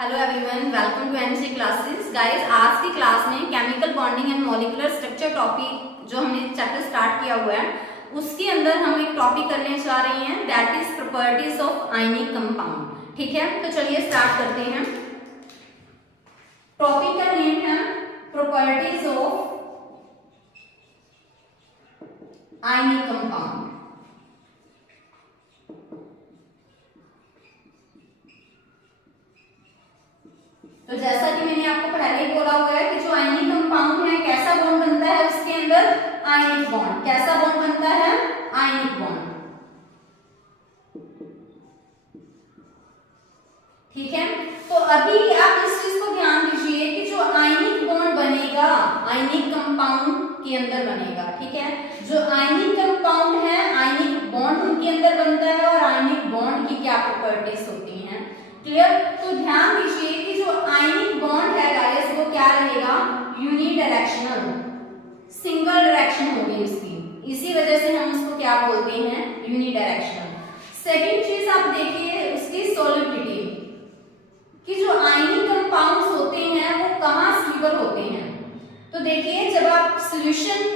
Hello everyone, welcome to NC classes. Guys, आज की class में chemical bonding and molecular structure topic जो हमने चैप्टर स्टार्ट किया हुआ है उसके अंदर हम एक टॉपिक करने जा रहे हैं, that is properties of ionic compound. ठीक है, तो चलिए स्टार्ट करते हैं। टॉपिक का नेम है प्रॉपर्टीज ऑफ आयनिक कंपाउंड। तो जैसा कि मैंने आपको पहले ही बोला हुआ है कि जो आयनिक कंपाउंड है कैसा बॉन्ड बनता है उसके अंदर, आयनिक बॉन्ड। कैसा बॉन्ड बनता है? Ionic bond. ठीक है, तो अभी आप इस चीज को ध्यान दीजिए कि जो आयनिक बॉन्ड बनेगा आयनिक कंपाउंड के अंदर बनेगा। ठीक है, जो आयनिक कंपाउंड है आयनिक बॉन्ड उनके अंदर बनता है और आयनिक बॉन्ड की क्या प्रॉपर्टीज होती हैं। क्लियर? तो ध्यान दीजिए कि जो आयनिक बॉन्ड है गाइस वो क्या रहेगा? यूनिडायरेक्शनल, सिंगल डायरेक्शन होगी इसकी, इसी वजह से हम उसको क्या बोलते हैं? यूनिडायरेक्शनल। सेकंड चीज आप देखिए उसकी सॉल्युबिलिटी, कि जो आयनिक कंपाउंड्स होते हैं वो कहाँ सॉल्युबल होते हैं। तो देखिए जब आप सॉल्यूशन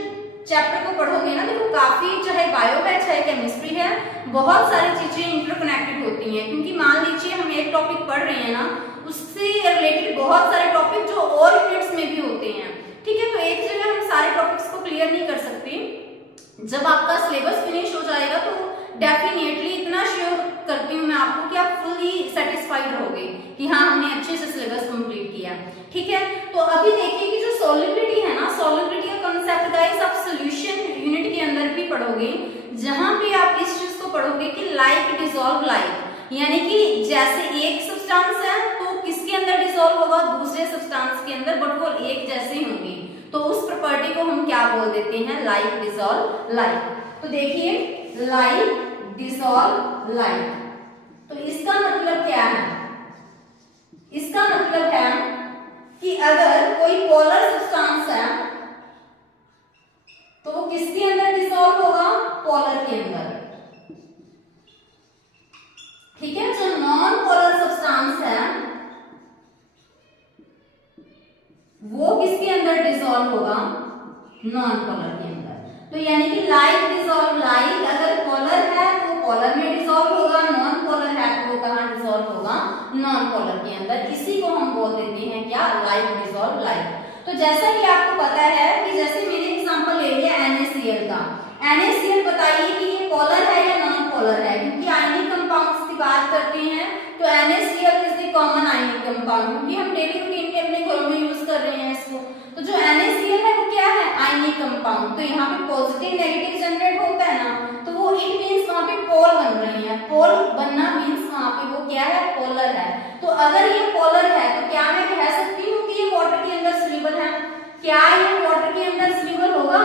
चैप्टर को पढ़ोगे ना, देखो काफी, चाहे बायो है चाहे केमिस्ट्री है, बहुत सारी चीजें इंटरकनेक्टेड होती हैं। क्योंकि मान लीजिए हम एक टॉपिक पढ़ रहे हैं ना, उससे रिलेटेड बहुत सारे टॉपिक जो और यूनिट्स में भी होते हैं। ठीक है, तो एक जगह हम सारे टॉपिक्स को क्लियर नहीं कर सकते। जब आपका सिलेबस फिनिश हो जाएगा तो डेफिनेटली इतना श्योर करती हूँ मैं आपको कि आप फुली सेटिस्फाइड रहोगे कि हाँ हमने अच्छे से सिलेबस कंप्लीट किया। ठीक है, तो अभी देखिए कि जो सॉल्युबिलिटी है ना, सॉल्युबिलिटी का कांसेप्ट गाइस आप सॉल्यूशन यूनिट के अंदर भी पढ़ोगे, जहां पे आप इस चीज को पढ़ोगे कि लाइक डिसॉल्व लाइक, यानी कि जैसे एक सब्सटेंस है तो किसके अंदर डिसॉल्व होगा? दूसरे सब्सटेंस के अंदर, बट वो एक जैसे ही होंगे। तो उस प्रॉपर्टी को हम क्या बोल देते हैं? Like dissolve like. तो देखिए लाइक डिसॉल्व लाइक, तो इसका मतलब क्या है? इसका मतलब है कि अगर कोई पोलर सब्सटेंस है तो वो किसके अंदर डिसॉल्व होगा? पोलर के अंदर। ठीक है, जो नॉन पोलर सब्सटेंस है वो किसके अंदर डिसॉल्व होगा? नॉन पोलर के अंदर। तो यानी कि लाइक डिसॉल्व लाइक, अगर पोलर है तो पोलर में डिसॉल्व होगा, नॉन पोलर है तो वो कहां डिसॉल्व होगा? नॉन पोलर के अंदर। इसी को हम बोल देते हैं क्या? Like dissolve like. तो जैसा कि आपको पता है कि जैसे मैंने एग्जांपल ले लिया NaCl का, NaCl बताइए कि ये पोलर है या नॉन पोलर है? क्योंकि आयनिक कंपाउंड्स की बात करते हैं तो NaCl is the common ionic compound, क्योंकि हम डेली रूटीन में अपने घरों में यूज कर रहे हैं इसको। तो जो NaCl है वो क्या है? Ionic compound. तो यहाँ पे पॉजिटिव नेगेटिव जनरेट होता है ना, तो वो इट मींस वहां पे पोल बन रही है। पोल बनना मींस वहां पे वो क्या है? पोलर है। तो अगर ये पोलर है तो क्या मैं कह सकती हूँ कि ये वाटर के अंदर सॉल्युबल है? क्या ये वाटर के अंदर सॉल्युबल होगा?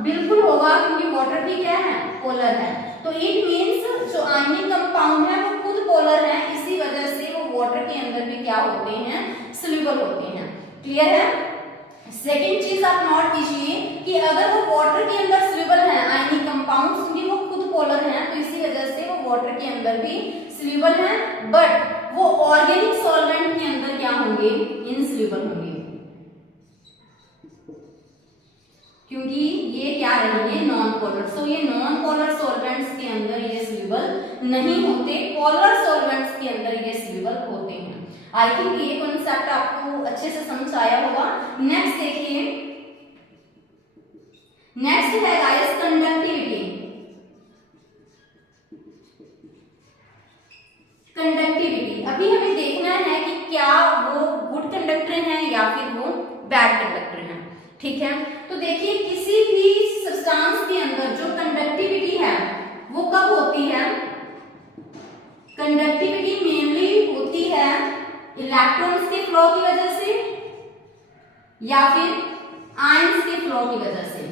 बिल्कुल होगा, क्योंकि वाटर भी क्या है? पोलर है। तो इट मींस जो आयनिक कंपाउंड है वो खुद पोलर है, इसी वजह से वो वाटर के अंदर भी क्या होते हैं? सॉल्युबल होते हैं। क्लियर है? सेकेंड चीज आप नोट कीजिए कि अगर वो वाटर के अंदर सॉल्युबल है आयनिक कंपाउंड्स, क्योंकि वो खुद पोलर हैं, तो इसी वजह से वो वाटर के अंदर भी सॉल्युबल हैं, बट वो ऑर्गेनिक सॉल्वेंट के अंदर क्या होंगे? इनसॉल्युबल होंगे, क्योंकि ये क्या रहेंगे? Non polar. सो ये नॉन पोलर सॉल्वेंट्स के अंदर ये सॉल्युबल नहीं होते, पोलर सॉल्वेंट्स के अंदर ये सॉल्युबल होते हैं। आई थिंक ये कॉन्सेप्ट आपको अच्छे से समझ आया होगा। नेक्स्ट देखिए, नेक्स्ट है गाइस कंडक्टिविटी। कंडक्टिविटी अभी हमें देखना है कि क्या वो गुड कंडक्टर हैं या फिर वो बैड कंडक्टर हैं। ठीक है, तो देखिए किसी भी सब्सटेंस के अंदर जो कंडक्टिविटी है वो कब होती है? कंडक्टिविटी मेनली होती है इलेक्ट्रॉन्स के फ्लो की वजह से या फिर आयंस के फ्लो की वजह से,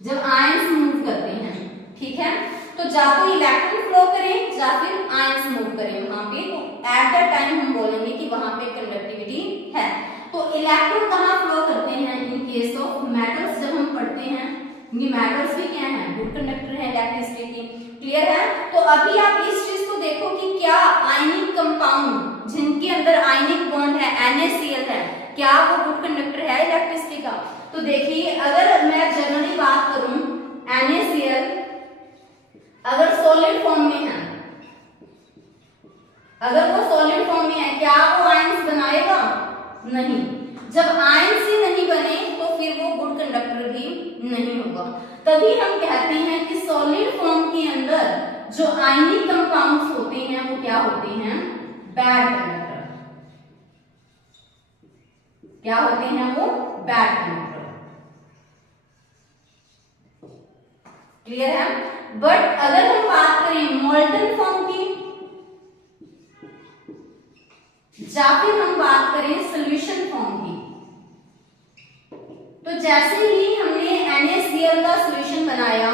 जब आयंस मूव करते हैं। ठीक है, तो या तो इलेक्ट्रॉन फ्लो करें या फिर आयंस मूव करें वहां पे, तो एट दैट टाइम हम बोलेंगे कि वहां पे कंडक्टिविटी है। तो इलेक्ट्रॉन कहाँ फ्लो करते हैं? इन केस ऑफ मेटल्स जब हम पढ़ते हैं, ये मेटल्स भी क्या है? गुड कंडक्टर है इलेक्ट्रिसिटी की। क्लियर है? तो अभी आप इस चीज को देखो कि क्या आयनिक कंपाउंड जिनके अंदर आयनिक बॉन्ड है NaCl है, क्या वो गुड कंडक्टर है इलेक्ट्रिसिटी का? तो देखिए अगर मैं जनरली बात करूं NaCl अगर सॉलिड फॉर्म में है, अगर वो सॉलिड फॉर्म में है, क्या वो आयंस बनाएगा? नहीं। जब आयंस ही नहीं बने तो फिर वो गुड कंडक्टर भी नहीं होगा। तभी हम कहते हैं कि सॉलिड फॉर्म के अंदर जो आयनिक कंपाउंड्स होते हैं वो क्या होते हैं? Bad conductor. क्या होते हैं वो? Bad conductor. क्लियर है? बट अगर हम बात करें मोल्टन फॉर्म की या फिर हम बात करें सॉल्यूशन फॉर्म की, तो जैसे ही हमने NaCl का सॉल्यूशन बनाया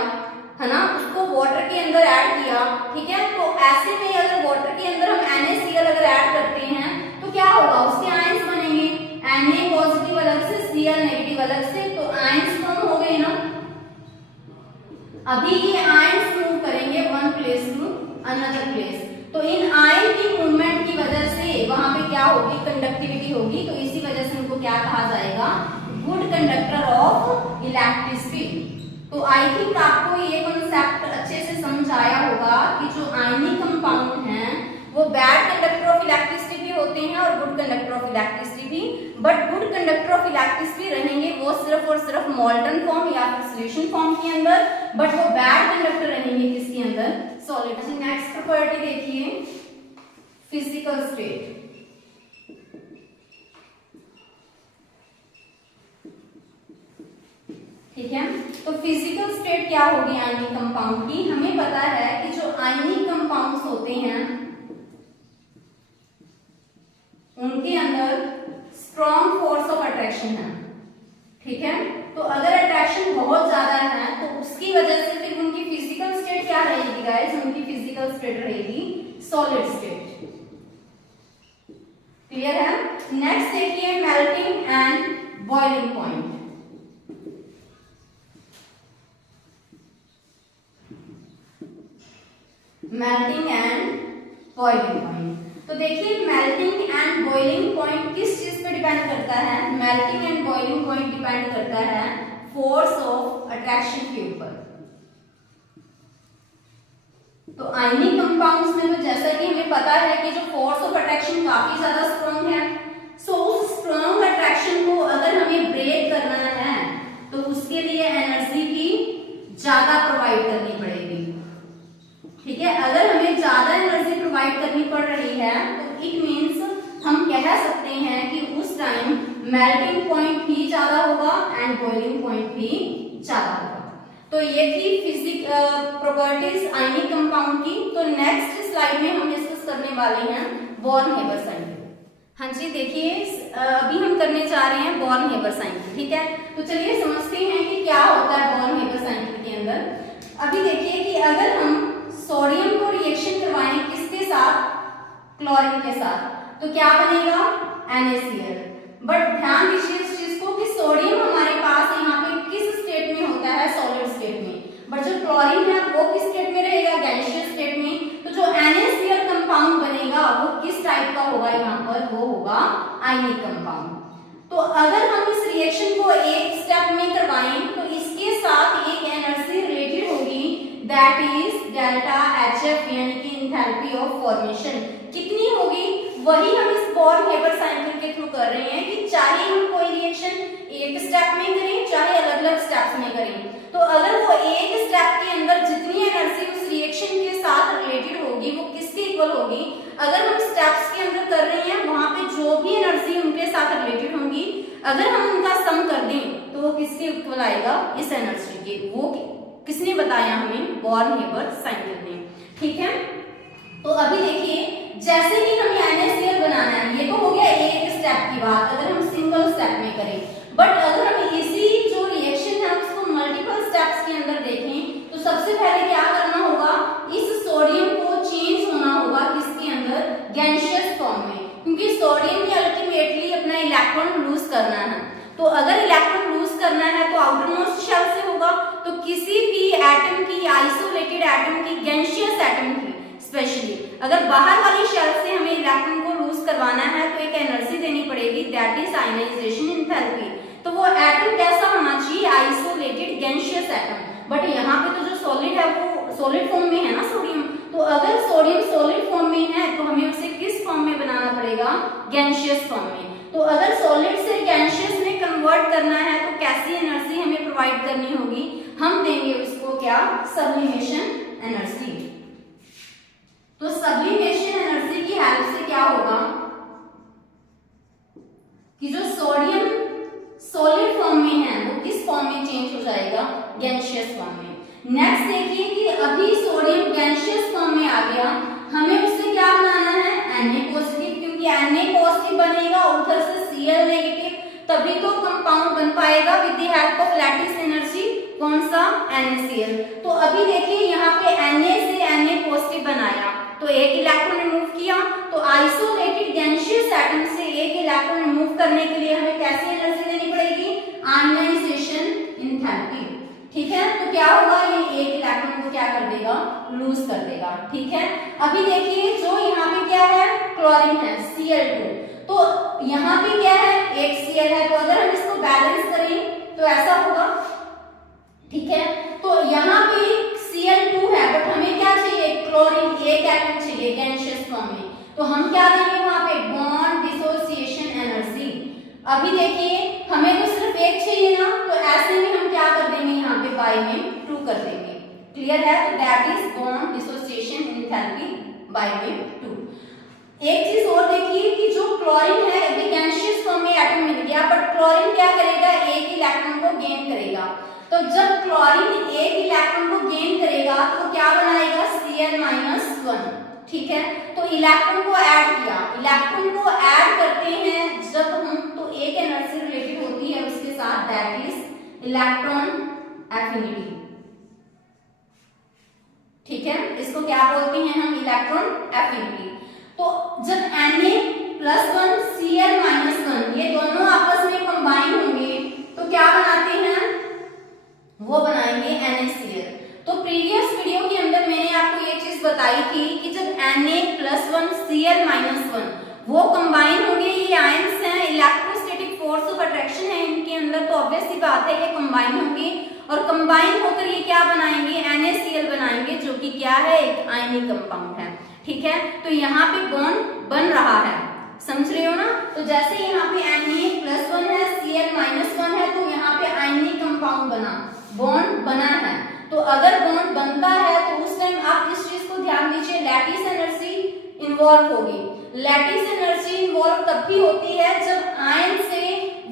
है ना, उसको वाटर के अंदर ऐड किया, ठीक है, तो ऐसे में अगर वाटर के अंदर हम NaCl अगर ऐड करते हैं तो क्या होगा? उसके आयंस बनेंगे, Na पॉजिटिव अलग से Cl नेगेटिव अलग से, तो आयंस फॉर्म हो गए ना। अभी ये आयंस मूव करेंगे one place to another place, तो इन आयन की मूवमेंट की वजह से वहां पे क्या होगी? कंडक्टिविटी होगी। तो इसी वजह से उनको क्या कहा जाएगा? Good conductor of electricity. तो आई थिंक आपको ये कॉन्सेप्ट अच्छे से समझ आया होगा कि जो आयनिक कंपाउंड हैं वो बैड कंडक्टर ऑफ इलेक्ट्रिसिटी भी होते हैं और गुड कंडक्टर ऑफ इलेक्ट्रिसिटी भी, but good conductor of electricity रहेंगे वो सिर्फ और सिर्फ मोल्टन फॉर्म या फिर सॉल्यूशन फॉर्म के अंदर, बट वो बैड कंडक्टर रहेंगे किसके अंदर? सॉलिड। नेक्स्ट प्रॉपर्टी देखिए, फिजिकल स्टेट। ठीक है, तो फिजिकल स्टेट क्या होगी आयनिक कंपाउंड की? हमें पता है कि जो आयनिक कंपाउंड्स होते हैं उनके अंदर स्ट्रॉन्ग फोर्स ऑफ अट्रैक्शन है। ठीक है, तो अगर अट्रैक्शन बहुत ज्यादा है तो उसकी वजह से फिर उनकी फिजिकल स्टेट क्या रहेगी गाइस? उनकी फिजिकल स्टेट रहेगी सॉलिड स्टेट। क्लियर है? नेक्स्ट देखिए melting and boiling point. Melting and boiling point, तो देखिए मेल्टिंग एंड बॉइलिंग पॉइंट किस चीज पे डिपेंड करता है? Melting and boiling point depend करता है फोर्स ऑफ अट्रैक्शन के ऊपर। तो आयनिक कंपाउंड्स में तो जैसा कि हमें पता है कि जो फोर्स ऑफ अट्रैक्शन काफी ज्यादा स्ट्रॉन्ग है, सो उस स्ट्रॉन्ग अट्रैक्शन को अगर हमें ब्रेक करना है तो उसके लिए एनर्जी भी ज्यादा प्रोवाइड करनी पड़ेगी। ठीक है, अगर हमें ज्यादा एनर्जी प्रोवाइड करनी पड़ रही है तो इट मींस हम कह सकते हैं कि उस टाइम मेल्टिंग पॉइंट भी ज्यादा होगा एंड बॉइलिंग पॉइंट भी ज्यादा होगा। तो ये थी फिजिक प्रॉपर्टीज आयनिक कंपाउंड की। तो नेक्स्ट स्लाइड में हम डिस्कस करने वाले हैं बॉर्न-हेबर साइकिल। हाँ जी, देखिए अभी हम करने जा रहे हैं बॉर्न-हेबर साइकिल। ठीक है, तो चलिए समझते हैं कि क्या होता है बॉर्न-हेबर साइकिल के अंदर। अभी देखिए कि अगर हम सोडियम को रिएक्शन करवाएं किसके साथ? क्लोरीन के साथ, तो क्या बनेगा? NaCl। बट ध्यान दीजिए इस चीज को कि सोडियम हमारे पास यहाँ पे किस स्टेट में होता है? सॉलिड स्टेट में। बट जो क्लोरीन है वो किस स्टेट में रहेगा? गैसियस स्टेट में। तो जो NaCl कंपाउंड बनेगा वो किस टाइप का होगा? यहाँ पर वो होगा आयनिक कंपाउंड। तो अगर हम इस रिएक्शन को एक स्टेप में करवाएं तो इसके साथ एक एनर्जी रिलेटेड होगी, दैट इज डेल्टा HF, यानी कि एंथैल्पी ऑफ फॉर्मेशन। कितनी होगी? वही हम इस बॉर्न-हेबर साइकिल के थ्रू कर रहे हैं कि चाहे हम कोई रिएक्शन एक स्टेप में करें चाहे अलग अलग स्टेप्स में करें, तो अगर वो एक स्टेप के अंदर जितनी एनर्जी उस रिएक्शन के साथ रिलेटेड होगी वो किसके इक्वल होगी? अगर हम स्टेप्स के अंदर कर रहे हैं वहां पे जो भी एनर्जी उनके साथ रिलेटेड होंगी, अगर हम उनका सम कर दें तो वो किसके इक्वल आएगा? इस एनर्जी के। वो किसने बताया हमें? बॉर्न-हेबर साइकिल ने। ठीक है, तो अभी देखिए जैसे कि हमें NaCl बनाना है, ये तो हो गया एक स्टेप की बात अगर हम सिंगल स्टेप में करें, बट अगर हम इसी जो रिएक्शन है उसको मल्टीपल स्टेप्स के अंदर देखें तो सबसे पहले क्या करना होगा? इस सोडियम को चेंज होना होगा किसके अंदर? गैसियस फॉर्म में, क्योंकि सोडियम ने अल्टीमेटली अपना इलेक्ट्रॉन लूज करना है। तो अगर इलेक्ट्रॉन लूज करना है तो आउटर मोस्ट शेल से होगा, तो किसी भी एटम की, आइसोलेटेड एटम की, गैसियस एटम की स्पेशली अगर बाहर वाली शेल से हमें इलेक्ट्रॉन को लूज करवाना है तो एक एनर्जी देनी पड़ेगी, दैट इज आयनाइजेशन एंथैल्पी। तो वो एटम कैसा होना चाहिए, आइसोलेटेड गैसियस एटम। बट यहाँ पे तो जो सॉलिड है वो सॉलिड फॉर्म में है ना सोडियम, तो अगर सोडियम सॉलिड फॉर्म में है तो हमें उसे किस फॉर्म में बनाना पड़ेगा, गैसियस फॉर्म में। तो अगर सॉलिड से गैसियस में कन्वर्ट करना है तो कैसी एनर्जी हमें प्रोवाइड करनी होगी, हम देंगे उसको क्या, सब्लिमेशन एनर्जी। तो सब्लिमेशन एनर्जी की हेल्प से क्या होगा कि जो सोडियम सॉलिड फॉर्म में है वो किस फॉर्म में चेंज हो जाएगा, गैसियस फॉर्म में। नेक्स्ट देखिए कि अभी सोडियम गैसियस फॉर्म में आ गया, हमें उससे क्या बनाना है, Na पॉजिटिव, क्योंकि Na पॉजिटिव बनेगा उधर से Cl नेगेटिव, तभी तो कंपाउंड बन पाएगा with the help of lattice energy, कौन सा, NaCl। तो अभी देखिए यहाँ पे Na से Na पॉजिटिव बनाया तो एक इलेक्ट्रॉन रिमूव किया, तो आइसोलेटेड गैसियस एटम से एक इलेक्ट्रॉन रिमूव करने के लिए हमें कैसी एनर्जी देनी पड़ेगी, आयनाइजेशन एंथैल्पी। ठीक है, तो क्या होगा, ये एक इलेक्ट्रॉन को क्या कर देगा, लूज कर देगा। ठीक है, अभी देखिए जो यहाँ पे क्या है, क्लोरीन है Cl2, तो यहाँ पे क्या है, एक Cl है, तो अगर हम इसको बैलेंस करें तो ऐसा होगा। ठीक है, तो यहाँ पे Cl2 है बट हमें क्या चाहिए, क्लोरीन एक एटम चाहिए गैसियस फॉर्म में, तो हम क्या देंगे वहां पे, बॉन्ड डिसोसिएशन एनर्जी। अभी देखिए हमें तो सिर्फ एक चाहिए ना, तो ऐसे में हम क्या कर देंगे, यहाँ पे बाई में 2 कर देंगे। क्लियर है, तो that is bond dissociation enthalpy by में 2। एक चीज और देखिए कि जो क्लोरीन है अभी गैसियस फॉर्म में एटम मिल गया, बट क्लोरीन क्या करेगा, एक इलेक्ट्रॉन को गेन करेगा। तो जब क्लोरीन एक इलेक्ट्रॉन को गेन करेगा तो क्या बनाएगा, Cl-1। ठीक है, तो इलेक्ट्रॉन को ऐड किया, इलेक्ट्रॉन को ऐड करते हैं जब हम, तो एक एनर्जी रिलेटेड होती है उसके साथ, दैट इज इलेक्ट्रॉन एफिनिटी। ठीक है, इसको क्या बोलते हैं हम, इलेक्ट्रॉन एफिनिटी। तो जब Na+1 Cl-1 ये दोनों आपस में कंबाइन होंगे तो क्या बनाते हैं, वो बनाएंगे NaCl। तो प्रीवियस वीडियो के अंदर मैंने आपको ये चीज बताई थी कि जब Na+1 Cl-1 वो कंबाइन होंगे, ये आयंस हैं, इलेक्ट्रोस्टैटिक फोर्स ऑफ अट्रैक्शन है इनके अंदर, तो ऑब्वियस सी बात है ये कंबाइन होंगे और कंबाइन होकर ये क्या बनाएंगे, NaCl बनाएंगे, जो कि क्या है, एक आयनिक कंपाउंड है। ठीक है, तो यहाँ पे बॉन्ड बन रहा है, समझ रहे हो ना। तो जैसे यहाँ पे Na+1 है, Cl-1 है, तो यहाँ पे आयनिक कंपाउंड बना, बॉन्ड बना है। तो अगर बॉन्ड बनता है तो उस टाइम आप इस चीज को ध्यान दीजिए, लैटिस एनर्जी इन्वॉल्व होगी। लैटिस एनर्जी इन्वॉल्व तब भी होती है जब आयन से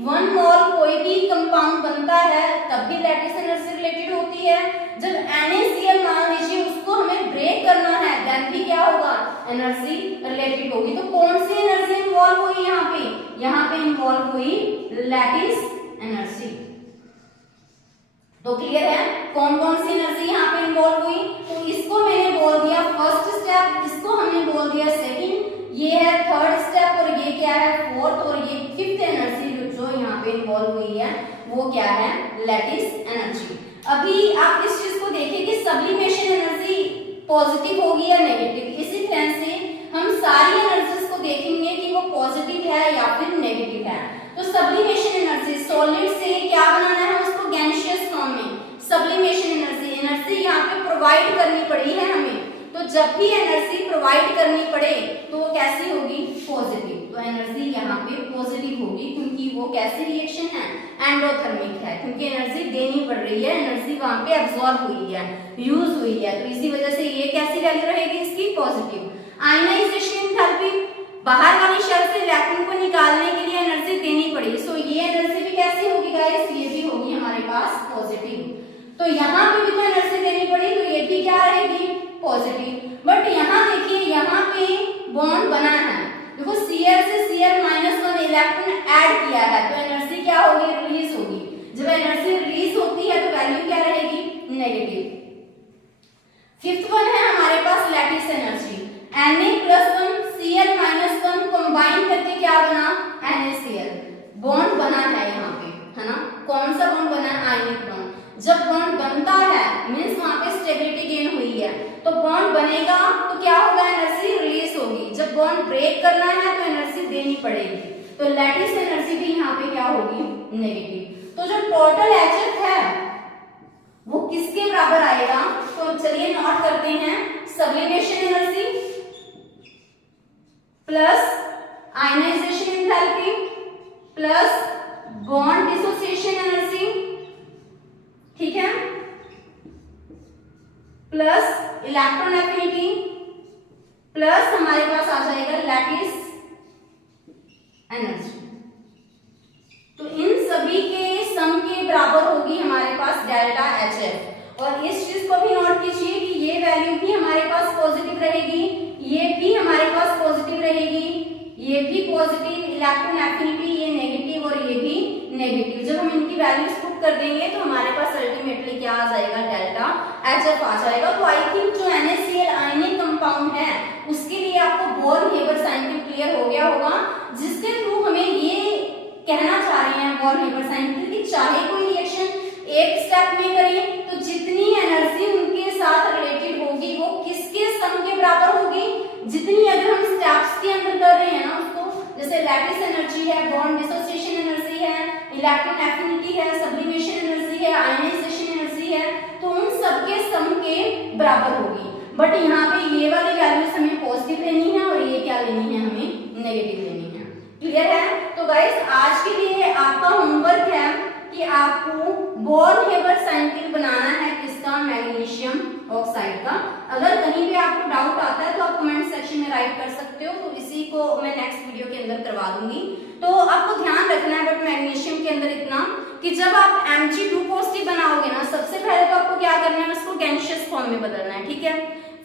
1 मोल कोई भी कंपाउंड बनता है, तब भी लैटिस एनर्जी रिलेटेड होती है। जब NaCl मान लीजिए उसको हमें ब्रेक करना है, देन भी क्या होगा, एनर्जी रिलेटेड होगी। तो कौन सी एनर्जी इन्वॉल्व हुई यहाँ पे इन्वॉल्व हुई लैटिस एनर्जी। तो क्लियर है कौन कौन सी एनर्जी यहाँ पे इन्वॉल्व हुई। तो इसको मैंने बोल दिया फर्स्ट स्टेप, इसको हमने बोल दिया सेकंड, ये है थर्ड स्टेप, और ये क्या है फोर्थ, और ये फिफ्थ एनर्जी जो यहाँ पे इन्वॉल्व हुई है वो क्या है, लैटिस एनर्जी। अभी आप इस चीज को देखिए कि सब्लिमेशन एनर्जी पॉजिटिव होगी या नेगेटिव। इसी तरह से हम सारी एनर्जीज को देखेंगे कि वो पॉजिटिव है या फिर नेगेटिव है। तो सब्लिमेशन एनर्जी, सॉलिड से क्या बनाना है उसको गैसियस फॉर्म में, सब्लिमेशन एनर्जी यहाँ पे प्रोवाइड करनी पड़ी है हमें। तो जब भी एनर्जी प्रोवाइड करनी पड़े तो वो कैसी होगी, पॉजिटिव। तो एनर्जी यहाँ पे पॉजिटिव होगी क्योंकि वो कैसी रिएक्शन है, एंडोथर्मिक है, क्योंकि एनर्जी देनी पड़ रही है, एनर्जी वहां पे एब्सॉर्ब हुई है, यूज हुई है, तो इसी वजह से ये कैसी वैल्यू रहेगी इसकी, पॉजिटिव। आयनाइजेशन एंथैल्पी, बाहर वाली शेल से इलेक्ट्रॉन को निकालने के लिए एनर्जी देनी पड़ी, सो ये एनर्जी भी कैसी होगी गाइस, ये भी होगी हमारे पास पॉजिटिव। तो यहाँ पे भी तो एनर्जी देनी पड़ी, तो ये भी क्या रहेगी, पॉजिटिव। बट यहाँ देखिए यहाँ पे बॉन्ड बना है, देखो Cl से Cl-1 इलेक्ट्रॉन ऐड किया है, तो एनर्जी क्या होगी, रिलीज होगी। जब एनर्जी रिलीज होती है तो वैल्यू क्या रहेगी, नेगेटिव। फिफ्थ वन है हमारे pass lattice energy, Na+1 Cl-1 combine करके क्या बना, NaCl, बॉन्ड बना है यहाँ पे, है ना। कौन सा बॉन्ड बना है, आयनिक बॉन्ड। जब बॉन्ड बनता है मींस वहां पे स्टेबिलिटी गेन हुई है, तो बॉन्ड बनेगा तो क्या होगा, एनर्जी बॉन्ड ब्रेक करना है तो एनर्जी देनी पड़ेगी, तो लैटिस एनर्जी भी यहाँ पे क्या होगी, नेगेटिव। तो जो टोटल HF है वो किसके बराबर आएगा, तो चलिए नोट करते हैं, sublimation energy plus ionization enthalpy plus bond dissociation energy, ठीक है, प्लस इलेक्ट्रॉन एफिनिटी प्लस हमारे पास आ जाएगा लैटिस एनर्जी। तो इन सभी के सम के बराबर होगी हमारे पास डेल्टा HF। और इस चीज को भी नोट कीजिए कि ये वैल्यू भी हमारे पास पॉजिटिव रहेगी, ये भी हमारे पास पॉजिटिव रहेगी, ये भी पॉजिटिव, इलेक्ट्रॉन एफिनिटी ये नेगेटिव और ये भी नेगेटिव। जब हम इनकी वैल्यूज पुट कर देंगे तो हमारे पास अल्टीमेटली क्या आ जाएगा, डेल्टा HF आ जाएगा। तो आई थिंक जो NaCl आयनिक कंपाउंड है उसके लिए आपको बोर्न-हेबर साइकिल क्लियर हो गया होगा, जिसके थ्रू हमें ये कहना चाह रहे हैं बोर्न-हेबर साइकिल कि चाहे कोई रिएक्शन एक स्टेप में करें तो जितनी एनर्जी उनके साथ रिलेटेड होगी वो किसके सम के बराबर होगी, जितनी अगर हम स्टेप्स के अंदर कर रहे हैं ना उसको, जैसे लैटिस एनर्जी है, बॉन्ड डिसोसिएशन एनर्जी है, इलेक्ट्रॉन एफिनिटी है, सब्लिमेशन एनर्जी है, आयनाइजेशन एनर्जी है, तो उन सबके सम के बराबर होगी। बट यहाँ पे ये वाली वैल्यूज हमें पॉजिटिव लेनी है और ये क्या लेनी है, हमें नेगेटिव लेनी है। क्लियर है? तो गाइस आज के लिए आपका होमवर्क है कि आपको बोर्न-हेबर साइकिल बनाना है किसका, मैग्नीशियम ऑक्साइड का। अगर कहीं भी आपको डाउट आता है तो आप कमेंट सेक्शन में राइट कर सकते हो, तो इसी को मैं नेक्स्ट वीडियो के अंदर करवा दूंगी। तो आपको ध्यान रखना है बट मैग्नीशियम के अंदर इतना कि जब आप Mg2 पॉजिटिव बनाओगे ना, सबसे पहले तो आपको क्या करना है, उसको गैसियस फॉर्म में बदलना है, ठीक है।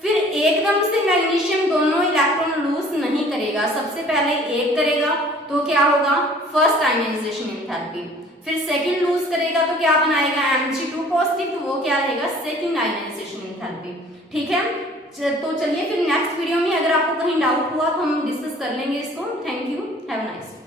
फिर एकदम से मैग्नीशियम दोनों इलेक्ट्रॉन लूज नहीं करेगा, सबसे पहले एक करेगा तो क्या होगा, फर्स्ट आयनाइजेशन एंथैल्पी, फिर सेकंड लूज करेगा तो क्या बनाएगा, Mg2 पॉजिटिव, तो वो क्या रहेगा, सेकंड आयनाइजेशन एंथैल्पी, ठीक है। तो चलिए फिर नेक्स्ट वीडियो में अगर आपको कहीं डाउट हुआ तो हम डिस्कस कर लेंगे इसको। Thank you, have a nice day.